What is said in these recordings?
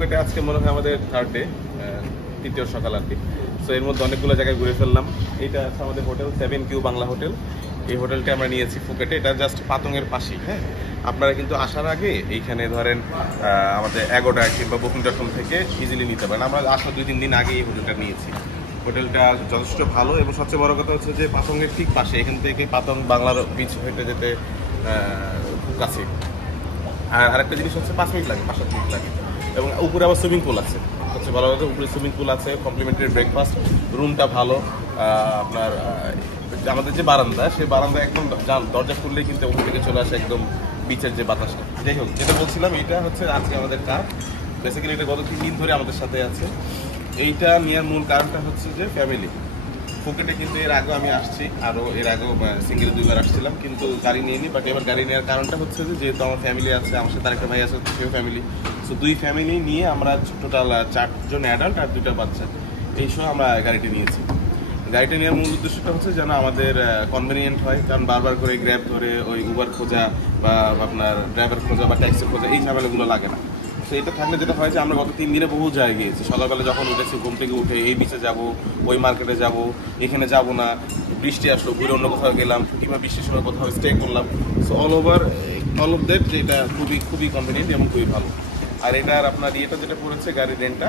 ফুকেটে আজকে মনে হয় আমাদের থার্ড ডে, তৃতীয় সকাল আর কি। সো এর মধ্যে অনেকগুলো জায়গায় ঘুরে ফেললাম। এটা আছে আমাদের হোটেল 7Q বাংলা হোটেল। এই হোটেলটা আমরা নিয়েছি ফুকেটে, এটা জাস্ট পাতংয়ের পাশেই। হ্যাঁ, আপনারা কিন্তু আসার আগে এইখানে ধরেন আমাদের এগোডা কিংবা বুকিং.com থেকে ইজিলি নিতে পারেন। আমরা আসার 2-3 দিন আগে এই হোটেলটা নিয়েছি। হোটেলটা যথেষ্ট ভালো এবং সবচেয়ে বড় কথা হচ্ছে যে পাতংয়ের ঠিক পাশে, এখান থেকে পাতং বাংলার বিচ হেঁটে যেতে খুব কাছে। আর আরেকটা জিনিস হচ্ছে 5 মিনিট লাগে, 5-7 মিনিট লাগে। এবং উপরে আবার সুইমিং পুল আছে, সবচেয়ে ভালো কথা উপরে সুইমিং পুল আছে, কমপ্লিমেন্টারি ব্রেকফাস্ট, রুমটা ভালো। আপনার আমাদের যে বারান্দা, সেই বারান্দা একদম দরজা খুললেই কিন্তু ওখান থেকে চলে আসে একদম বিচের যে বাতাসটা। যাই হোক, যেটা বলছিলাম, এটা হচ্ছে আজকে আমাদের কার বেসিক্যালি এটা গত 3 দিন ধরে আমাদের সাথে আছে। এইটা নেওয়ার মূল কারণটা হচ্ছে যে ফ্যামিলি। ফুকেটে কিন্তু এর আগে আমি আসছি, আরও এর আগেও সিঙ্গেল 2বার আসছিলাম, কিন্তু গাড়ি নিয়ে নিই। বাট এবার গাড়ি নেওয়ার কারণটা হচ্ছে যে যেহেতু আমার ফ্যামিলি আছে, আমার সাথে আরেকটা ভাই আছে, সেও ফ্যামিলি। সো 2 ফ্যামিলি নিয়ে আমরা টোটাল 4 জন অ্যাডাল্ট আর 2টা বাচ্চা, এই সহ আমরা গাড়িটি নিয়েছি। গাড়িটা নেওয়ার মূল উদ্দেশ্যটা হচ্ছে যেন আমাদের কনভেনিয়েন্ট হয়, কারণ বারবার করে গ্র্যাব ধরে ওই উবার খোঁজা বা আপনার ড্রাইভার খোঁজা বা ট্যাক্সি খোঁজা, এই ঝামেলাগুলো লাগে না। তো এটা থাকলে যেটা হয় যে আমরা গত 3 দিনে বহু জায়গায় গিয়েছি। সকালবেলা যখন উঠেছি, ঘুম থেকে উঠে এই বিচে যাব, ওই মার্কেটে যাব, এখানে যাব না, বৃষ্টি আসলো ঘুরে অন্য কোথাও গেলাম, কিংবা বৃষ্টির সময় কোথাও স্টে করলাম। সো অল অফ দ্যাট এটা খুবই কনভেনিয়েন্ট এবং খুবই ভালো। আর এটার আপনার ইয়েটা যেটা পড়েছে, গাড়ির রেন্টটা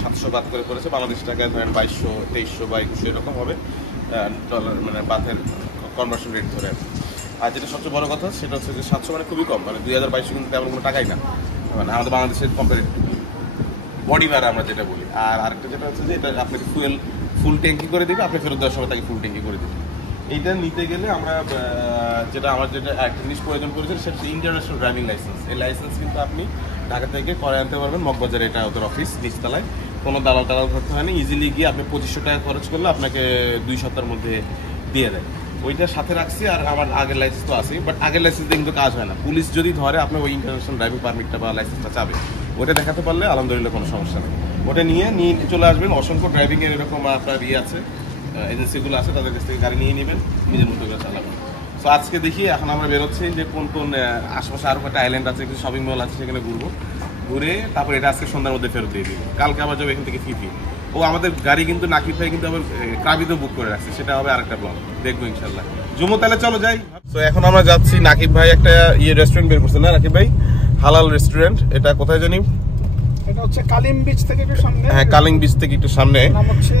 700 বাত করে পড়েছে, বাংলাদেশ টাকায় ধরেন 2200, 2300 বা 2100 এরকম হবে ডলার, মানে বাতের কনভার্সন রেট ধরে। আর যেটা সবচেয়ে বড় কথা সেটা হচ্ছে যে 700 মানে খুবই কম, মানে 2200 কিন্তু তেমন কোনো টাকাই না, মানে আমাদের বাংলাদেশের কম্পারেটিভ বডি ভাড়া আমরা যেটা বলি। আর আরেকটা যেটা হচ্ছে যে এটা আপনাকে ফুল ট্যাঙ্কি করে দেবে, আপনি ফেরত দেওয়ার সময় তাকে ফুল ট্যাঙ্কি করে দেবে। এইটা নিতে গেলে আমরা আমার যেটা একটা জিনিস প্রয়োজন পড়েছে সেটা হচ্ছে ইন্টারন্যাশনাল ড্রাইভিং লাইসেন্স। এই লাইসেন্স কিন্তু আপনি ঢাকা থেকে করে আনতে পারবেন মগবাজারে, এটা ওদের অফিস নিচতলায়। কোনো দালাল করতে হয় না, ইজিলি গিয়ে আপনি 2500 টাকা খরচ করলে আপনাকে 2 সপ্তাহের মধ্যে দিয়ে দেয়। ওইটার সাথে রাখছি। আর আমার আগের লাইসেন্স তো আছেই, বাট আগের লাইসেন্স দিয়ে কিন্তু কাজ হয় না। পুলিশ যদি ধরে আপনার ওই ইন্টারন্যাশনাল ড্রাইভিং পারমিটটা বা লাইসেন্সটা চাবে, ওটা দেখাতে পারলে আলহামদুলিল্লাহ কোনো সমস্যা নেই। ওটা নিয়ে চলে আসবেন। অসংখ্য ড্রাইভিংয়ের এরকম আপনার আছে, এজেন্সিগুলো আছে, তাদের কাছ থেকে গাড়ি নিয়ে নেবেন, নিজের মতো করে চালাবেন। সো আজকে দেখি, এখন আমরা বেরোচ্ছি যে কোন আশেপাশে আরও একটা আইল্যান্ড আছে, কিছু শপিং মল আছে, সেখানে ঘুরে তারপর এটা আজকে সন্ধ্যার মধ্যে ফেরত দিয়ে দিব। কালকে আবার যাবো এখান থেকে ফিফি। ও আমাদের গাড়ি কিন্তু নাকিব ভাই কিন্তু আবার ক্রাবিতে বুক করে রাখছে, সেটা হবে আরেকটা ব্লগ, দেখবো ইনশাল্লাহ। জুমো, তাহলে চলো যাই। তো এখন আমরা যাচ্ছি, নাকিব ভাই একটা রেস্টুরেন্ট বের করছে না নাকিব ভাই, হালাল রেস্টুরেন্ট। এটা কোথায় জানি, এটা হচ্ছে কালিম বিচ থেকে একটু সামনে। হ্যাঁ, কালিম বিচ থেকে একটু সামনে। নাম হচ্ছে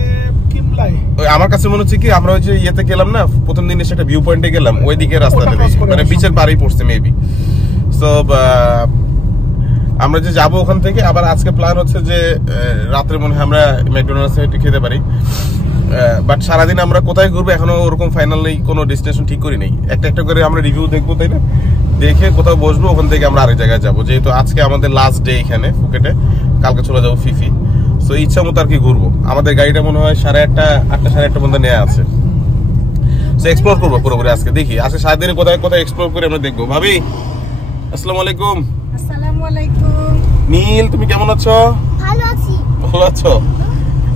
কিমলাই। ওই আমার কাছে মনে হচ্ছে কি আমরা ওই যে ইয়েতে গেলাম না প্রথম দিন, সেটা ভিউ পয়েন্টে গেলাম, ওইদিকে রাস্তাটা মানে বিচের পাড়েই পড়ছে মেবি। সো আমরা যে যাবো ওখান থেকে আবার আজকে প্ল্যান হচ্ছে যে রাত্রে মনে হয় আমরা ম্যাকডোনাল্ডসে একটু খেতে পারি। বাট সারাদিন আমরা কোথায় ঘুরবো এখনো ওরকম ফাইনালি কোনো ডেস্টিনেশন ঠিক করি নেই। একটা করে আমরা রিভিউ দেখবো, তাই না, দেখে কোথাও বসবো, ওখান থেকে আমরা আরেক জায়গায় যাবো। যেহেতু আজকে আমাদের লাস্ট ডে এখানে ফুকেটে, কালকে চলে যাবো ফিফি। সো ইচ্ছা মতো আর কি ঘুরবো। আমাদের গাড়িটা মনে হয় 8:30 পর্যন্ত নেওয়া আছে। সো এক্সপ্লোর করবো পুরোপুরি আজকে। দেখি আজকে সারাদিনে কোথায় এক্সপ্লোর করে আমরা দেখবো। ভাবি, আসসালামু আলাইকুম। আসসালামু আলাইকুম। নীল, তুমি কেমন আছো? ভালো আছি। ভালো আছো?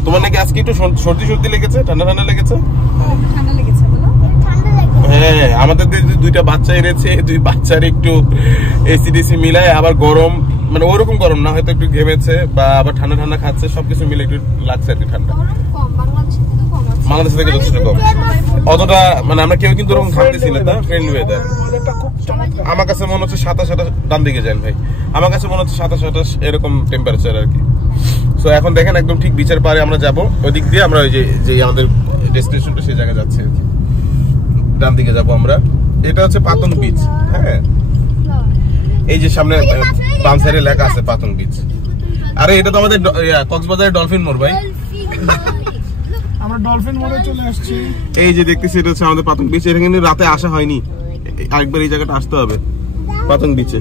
তোমার নাকি আজকে একটু সর্দি লেগেছে, ঠান্ডা লেগেছে? ঠান্ডা লেগেছে বলো? ঠান্ডা লেগেছে। হ্যাঁ, আমাদের 2টা বাচ্চা এনেছে, 2 বাচ্চার একটু এসিডিসি মিলায়, আবার গরম, মানে ওরকম গরম না, হয়তো একটু ঘেমেছে বা আবার ঠান্ডা খাচ্ছে, সবকিছু মিলে একটু লাগছে আর কি ঠান্ডা। বাংলাদেশ থেকে যথেষ্ট কম, অতটা মানে আমরা কেউ কিন্তু ওরকম ঘামতেছি না। তা ফ্রেন্ডলি ওয়েদার। আমার কাছে মনে হচ্ছে 27-28 ডান দিকে যান ভাই, আমার কাছে মনে হচ্ছে 27-28 এরকম টেম্পারেচার আর কি। সো এখন দেখেন একদম ঠিক বিচের পাড়ে আমরা যাবো, ওই দিক দিয়ে আমরা ওই যে আমাদের ডেস্টিনেশনটা সেই জায়গায় যাচ্ছে আর কি, ডান দিকে যাবো আমরা। এটা হচ্ছে পাতং বিচ। হ্যাঁ, এই যে সামনে বাম সাইডে লেখা আছে পাতং বিচ। আরে এটা তো আমাদের কক্সবাজারের ডলফিন মোড় ভাই। আমরা ডলফিন মোড়ে চলে আসছি। এই যে দেখতেছি এটা হচ্ছে আমাদের পাতং বিচ। এখানে কিন্তু রাতে আসা হয়নি, আরেকবার এই জায়গাটা আসতে হবে পাতং বিচে।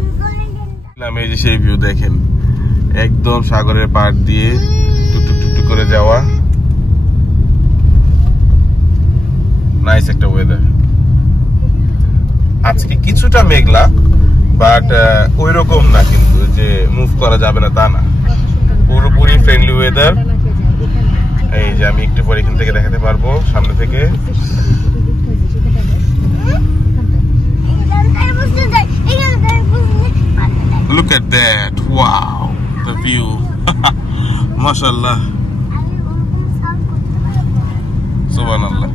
এই যে সেই ভিউ দেখেন, একদম সাগরের পাড় দিয়ে টুকটুক করে যাওয়া, নাইস একটা ওয়েদার। আজকে কিছুটা মেঘলা, বাট ওইরকম না কিন্তু যে মুভ করা যাবে না তা না, পুরোপুরি ফ্রেন্ডলি ওয়েদার। এই যে আমি একটু পরে এখান থেকে দেখাতে পারবো সামনে থেকে। Look at that, wow, the view. মাশাআল্লাহ, সুবহানাল্লাহ।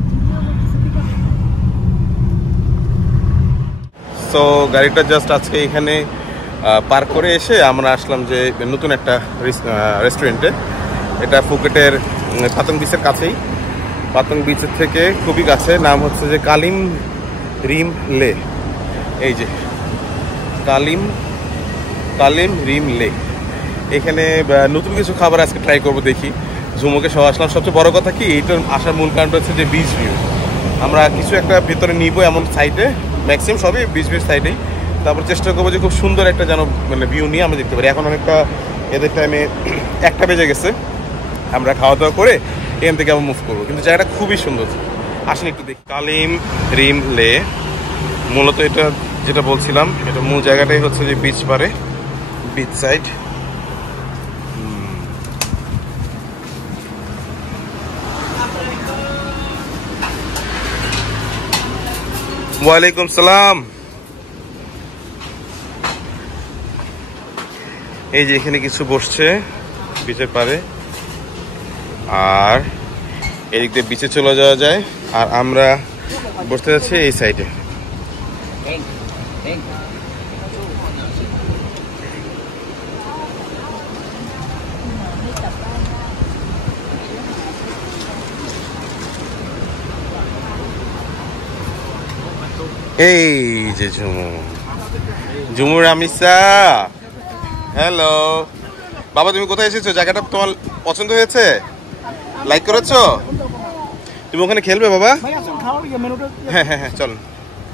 সো গাড়িটা জাস্ট আজকে এখানে পার্ক করে এসে আমরা আসলাম যে নতুন একটা রেস্টুরেন্টে। এটা ফুকেটের পাতং বিচের কাছেই, পাতং বিচের থেকে খুবই কাছে। নাম হচ্ছে যে কালিম রিম লে। এই যে কালিম রিম লে। এখানে নতুন কিছু খাবার আজকে ট্রাই করবো, দেখি। ঝুমুকে সহ আসলাম। সবচেয়ে বড় কথা কি, এইটার আসার মূল কারণটা হচ্ছে যে বিচ ভিউ। আমরা কিছু একটা ভেতরে নিবো এমন সাইডে, ম্যাক্সিমাম সবই বিচ সাইডেই। তারপর চেষ্টা করবো যে খুব সুন্দর একটা যেন মানে ভিউ নিয়ে আমরা দেখতে পারি। এখন অনেকটা এদের টাইমে 1টা বেজে গেছে, আমরা খাওয়া দাওয়া করে এখান থেকে আবার মুভ করবো। কিন্তু জায়গাটা খুবই সুন্দর, আসেন একটু দেখি। কালিম রিম লে, মূলত এটা যেটা বলছিলাম, এটা মূল জায়গাটাই হচ্ছে যে বিচ পারে, বিচ সাইড। ওয়ালাইকুম সালাম। এই যে এখানে কিছু বসছে বিচের পারে, আর এদিক দিয়ে বিচে চলে যাওয়া যায়। আর আমরা বসতে যাচ্ছি এই সাইডে। এই যে ঝুমু রামিসা, হ্যালো বাবা, তুমি কোথায় এসেছো? জায়গাটা তোমার পছন্দ হয়েছে? লাইক করেছো? তুমি ওখানে খেলবে বাবা? হ্যাঁ হ্যাঁ হ্যাঁ, চল।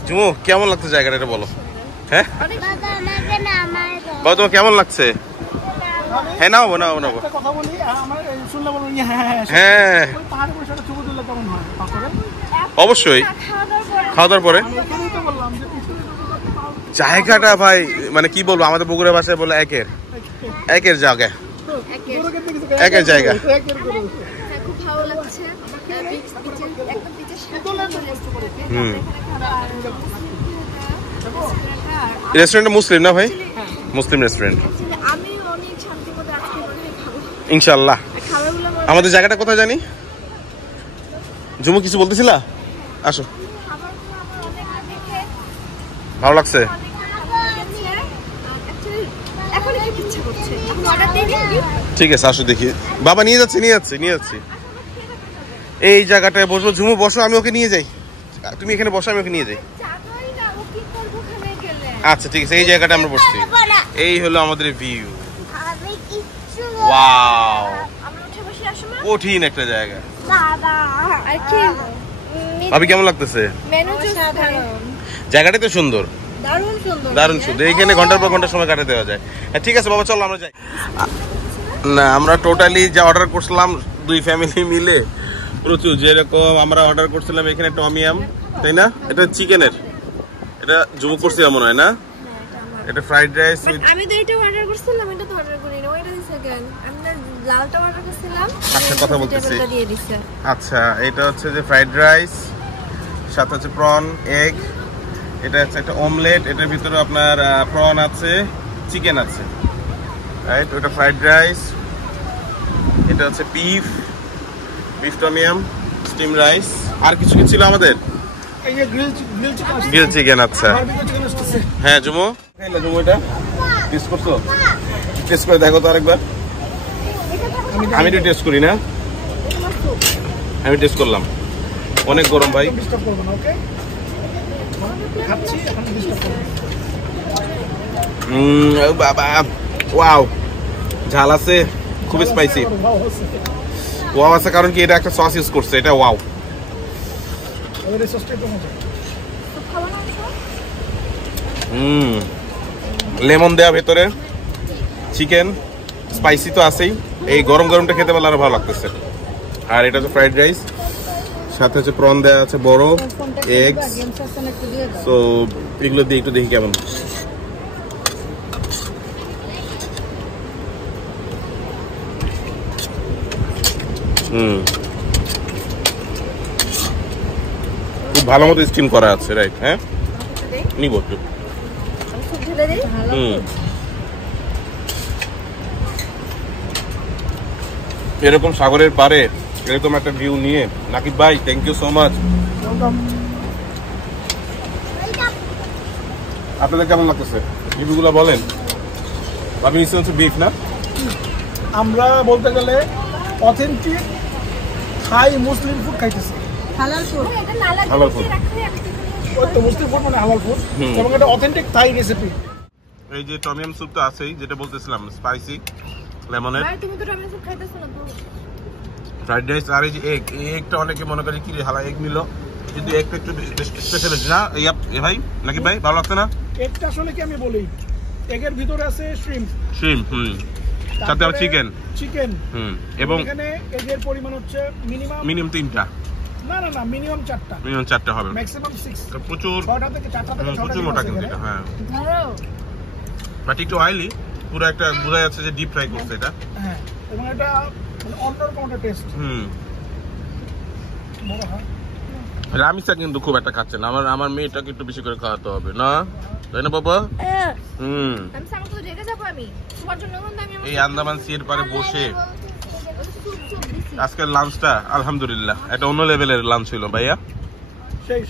ঝুমু কেমন লাগছে জায়গাটা, এটা বলো। হ্যাঁ বাবা, তোমার কেমন লাগছে? হ্যাঁ নাও নাও নাও। হ্যাঁ অবশ্যই, খাওয়া দাওয়ার পরে। জায়গাটা ভাই মানে কি বলবো, আমাদের বগুড়া ভাষায় বলে একের জায়গা, একের জায়গা। খুব ভালো লাগছে। রেস্টুরেন্ট মুসলিম না ভাই? মুসলিম রেস্টুরেন্ট। আমি অনেক শান্তি মতো আজকে খাবো ইনশাআল্লাহ। খাবারগুলো আমাদের জায়গাটা কোথায় জানি? ঝুমু কিছু বলতেছিলা? আসো। ভালো লাগছে? ঠিক আছে, আসো দেখি। বাবা নিয়ে যাচ্ছি। এই জায়গাটায় বসবো। ঝুমু বসো, আমি ওকে নিয়ে যাই। তুমি এখানে বসো, আমি ওকে নিয়ে যাই। আচ্ছা ঠিক আছে, এই জায়গাটা আমরা বসছি। এই হলো আমাদের ভিউ। ওয়াও, কঠিন একটা জায়গা। ভাবি কেমন লাগতেছে? জায়গাটা তো সুন্দর, দারুণ সুন্দর। এইখানে ঘন্টার পর ঘন্টা সময় কাটে দেওয়া যায়। হ্যাঁ ঠিক আছে বাবা, চলো আমরা যাই। না, আমরা টোটালি যা অর্ডার করছিলাম 2 ফ্যামিলি মিলে প্রচুর। যেরকম আমরা অর্ডার করছিলাম এখানে টমিয়াম, তাই না? এটা চিকেনের, এটা জুমু করছিলাম মনে হয় না? এটা ফ্রাইড রাইস। আমি তো এটা অর্ডার করছিলাম, এটা তো অর্ডার করি না। ওইটা দিছে কেন? আমি না লালটা অর্ডার করছিলাম। আচ্ছা কথা বলতেছি। দিয়ে দিছে। আচ্ছা, এটা হচ্ছে যে ফ্রাইড রাইস, সাথে হচ্ছে প্রন এগ, এটা হচ্ছে একটা অমলেট, এটার ভিতরে আপনার প্রন আছে, চিকেন আছে, রাইট? ওটা ফ্রাইড রাইস। এটা হচ্ছে বিফ টমিয়াম, স্টিম রাইস। আর কিছু কি ছিল আমাদের? Grill chicken. আচ্ছা হ্যাঁ জুমু, জুমু এটা টেস্ট করছো? টেস্ট করে দেখো তো আরেকবার। আমি তো টেস্ট করি না, আমি টেস্ট করলাম। অনেক গরম ভাই। বাবা ওয়াও, ঝাল আছে, খুব স্পাইসি। ওয়াও আছে কারণ কি এটা একটা সস ইউজ করছে, এটা ওয়াও। লেমন দেয়া ভেতরে, চিকেন স্পাইসি তো আছেই। এই গরম গরমটা খেতে পারলে আরো ভালো লাগতেছে। আর এটা হচ্ছে ফ্রাইড রাইস, সাথে হচ্ছে প্রন দেওয়া আছে, বড় এগস। সো এগুলো দিয়ে একটু দেখি কেমন। খুব ভালো মতো স্টিম করা আছে, রাইট? হ্যাঁ নিব একটু। এরকম সাগরের পারে এরকম একটা ভিউ নিয়ে নাকিব ভাই থ্যাংক ইউ সো মাচ। আপনাদের কেমন লাগতেছে রিভিউগুলো বলেন। আপনি নিশ্চয় হচ্ছে বিফ না? আমরা বলতে গেলে অথেন্টিক থাই মুসলিম ফুড খাইতেছি। হালাল ফুড এটা নালা হালাল ফুড। ওই তো মুসলিম ফুড মানে হালাল ফুড এবং এটা অথেন্টিক থাই রেসিপি। এই যে টমিয়াম স্যুপ তো আছেই, যেটা বলতেছিলাম স্পাইসি লেমনের। ভাই তুমি তো টমেটো স্যুপ খাইতেছ না তো? ফ্রাইড রাইস আর এই যে এগটা অনেকে মনে করে কি রে হালা এগ নিল, কিন্তু এগটা একটু স্পেশাল না এই ভাই নাকি ভাই ভালো লাগছে না? এগটা আসলে কি আমি বলি, এগের ভিতরে আছে শ্রিম্প, সাথে আবার চিকেন এবং এখানে এগের পরিমাণ হচ্ছে মিনিমাম 3টা, না মিনিমাম 4টা হবে, ম্যাক্সিমাম 6, প্রচুর 6টা থেকে 4টা থেকে 6টা প্রচুর মোটা কিন্তু এটা। হ্যাঁ ধরো বাট একটু অয়েলি, পুরো একটা বোঝা যাচ্ছে যে ডিপ ফ্রাই করছে এটা। হ্যাঁ এবং এটা মানে অন্যরকম একটা টেস্ট। বড় হয় রামিসা কিন্তু খুব একটা খাচ্ছে না, আমার মেয়েটাকে একটু বেশি করে খাওয়াতে হবে না, তাই না বাবা? আমি সামনে তো রেগে যাব আমি তোমার জন্য। এই আন্দামান সির পারে বসে আজকের লাঞ্চটা আলহামদুলিল্লাহ একটা অন্য লেভেলের লাঞ্চ ছিল ভাইয়া। সেই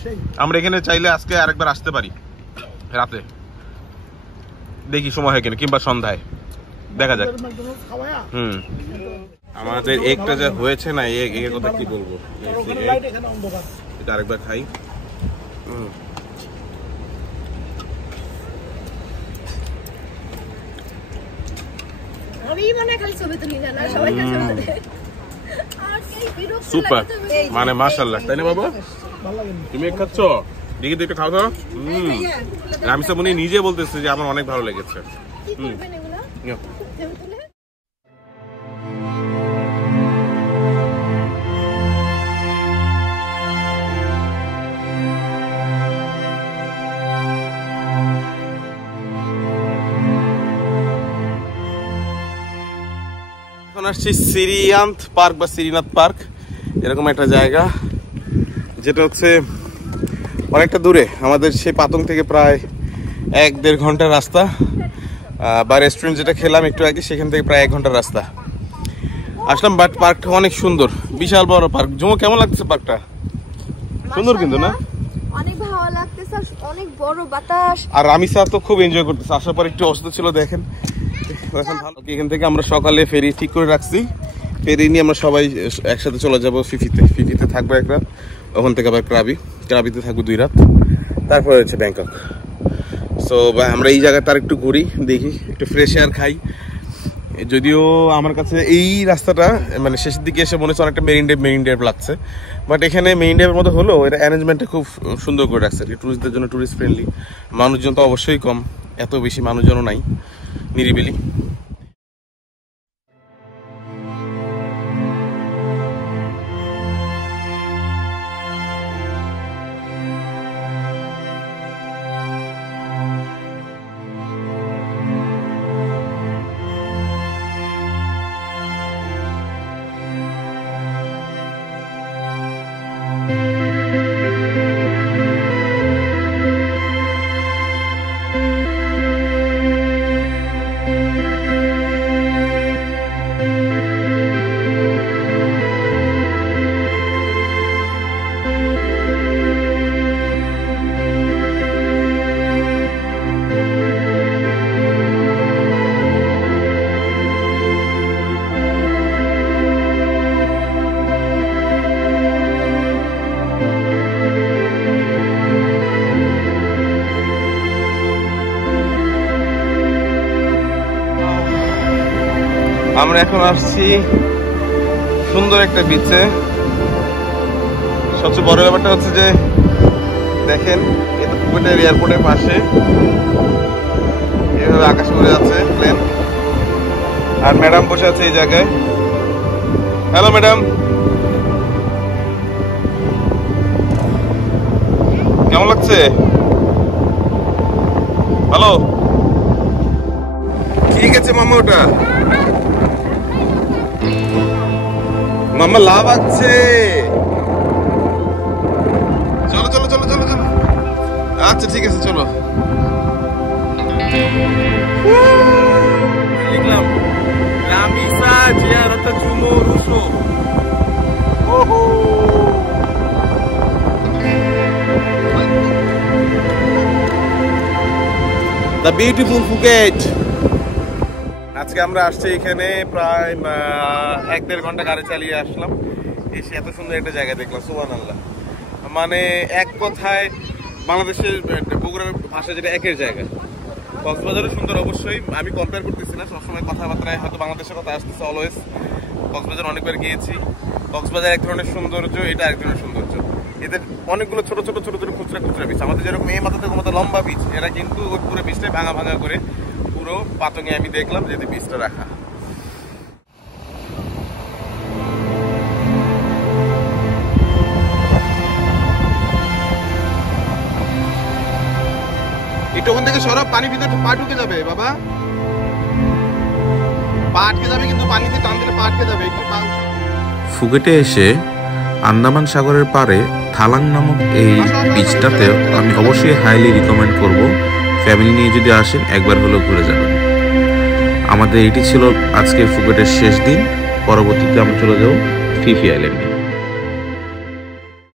আমরা এখানে চাইলে আজকে আরেকবার আসতে পারি রাতে, দেখি সময় হয় কিনা, কিংবা সন্ধ্যায় দেখা যাক। আমাদের এগটা যা হয়েছে না, এগের কথা কি বলবো, এটা আরেকবার খাই। আমি মনে খালি ছবি তুলি না, সবাই খালি ছবি তুলে। আর কি বিরক্ত লাগে সুপার, তুমি। মানে মাশাআল্লাহ, তাই না বাবা? তুমি এক খাচ্ছ, দেখি তো একটু খাও তো। রামিসা মুনি নিজে বলতেছে যে আমার অনেক ভালো লেগেছে। কি করবেন এগুলো? ছবি তুলে এখন আসছি সিরিয়ান্ত পার্ক বা শ্রীনাথ পার্ক, এরকম একটা জায়গা যেটা হচ্ছে অনেকটা দূরে আমাদের সেই পাতং থেকে প্রায় 1-1.5 ঘন্টার রাস্তা, বা রেস্টুরেন্ট যেটা খেলাম একটু আগে সেখান থেকে প্রায় 1 ঘন্টার রাস্তা আসলাম। বাট পার্কটা অনেক সুন্দর, বিশাল বড় পার্ক। জমো কেমন লাগতেছে পার্কটা? সুন্দর কিন্তু না? অনেক ভালো লাগতেছে, অনেক বড় বাতাস। আর রামিসা তো খুব এনজয় করতেছে, আসার পর একটু অসুস্থ ছিল দেখেন, এখন ভালো। এখান থেকে আমরা সকালে ফেরি ঠিক করে রাখছি, ফেরি নিয়ে আমরা সবাই একসাথে চলে যাবো ফিফিতে থাকবো এক রাত, ওখান থেকে আবার ক্রাবিতে থাকবো 2 রাত, তারপরে হচ্ছে ব্যাংকক। সো আমরা এই জায়গাটা আর একটু ঘুরি, দেখি, একটু ফ্রেশ এয়ার খাই। যদিও আমার কাছে এই রাস্তাটা মানে শেষের দিকে এসে মনে হচ্ছে অনেকটা মেরিন ড্রাইভ লাগছে, বাট এখানে মেরিন ড্রাইভের মতো হলেও এটা অ্যারেঞ্জমেন্টটা খুব সুন্দর করে রাখছে, টুরিস্টদের জন্য টুরিস্ট ফ্রেন্ডলি। মানুষজন তো অবশ্যই কম, এত বেশি মানুষজনও নাই, নিরিবিলি। আমরা এখন আসছি সুন্দর একটা বিচে। সবচেয়ে বড় ব্যাপারটা হচ্ছে যে দেখেন এটা ফুকেটের এয়ারপোর্টের পাশে, এভাবে আকাশ উড়ে যাচ্ছে প্লেন, আর ম্যাডাম বসে আছে এই জায়গায়। হ্যালো ম্যাডাম, কেমন লাগছে? হ্যালো, ঠিক আছে মামা, ওটা মামা লাভ আছে। চলো চলো চলো চলো চলো, আচ্ছা ঠিক আছে চলো। লিখলাম রামিসা জিয়ারত জুমুর দ্য বিউটিফুল ফুকেট। আজকে আমরা আসছি এখানে প্রায় 1-1.5 ঘন্টা গাড়ি চালিয়ে আসলাম, এসে এত সুন্দর একটা জায়গা দেখলাম, সুবহানাল্লাহ। মানে এক কথায় বাংলাদেশের বগুড়ার ভাষা যেটা একের জায়গা। কক্সবাজারও সুন্দর অবশ্যই, আমি কম্পেয়ার করতেছি না, সবসময় কথাবার্তায় হয়তো বাংলাদেশের কথা আসতেছে অলওয়েজ। কক্সবাজার অনেকবার গিয়েছি, কক্সবাজার এক ধরনের সৌন্দর্য, এটা এক ধরনের সৌন্দর্য। এদের অনেকগুলো ছোট ছোট ছোট ছোট খুচরা খুচরা বিচ, আমাদের যেরকম এই মাথা থেকে মতো লম্বা বিচ, এরা কিন্তু ওই পুরো বিচটাই ভাঙা ভাঙা করে পুরো পাতঙে আমি দেখলাম যে বিচটা রাখা। একটু ওখান থেকে সরব, পানি ভিতরে পা ঢুকে যাবে বাবা, পা আটকে যাবে, কিন্তু পানিতে টান দিলে পা আটকে যাবে, একটু পা। ফুকেটে এসে আন্দামান সাগরের পাড়ে থালাং নামক এই বিচটাতে আমি অবশ্যই হাইলি রিকমেন্ড করব। ফ্যামিলি নিয়ে যদি আসেন একবার হলেও ঘুরে যাবেন। আমাদের এটি ছিল আজকের ফুকেটের শেষ দিন, পরবর্তীতে আমরা চলে যাব ফিফি আইল্যান্ডে।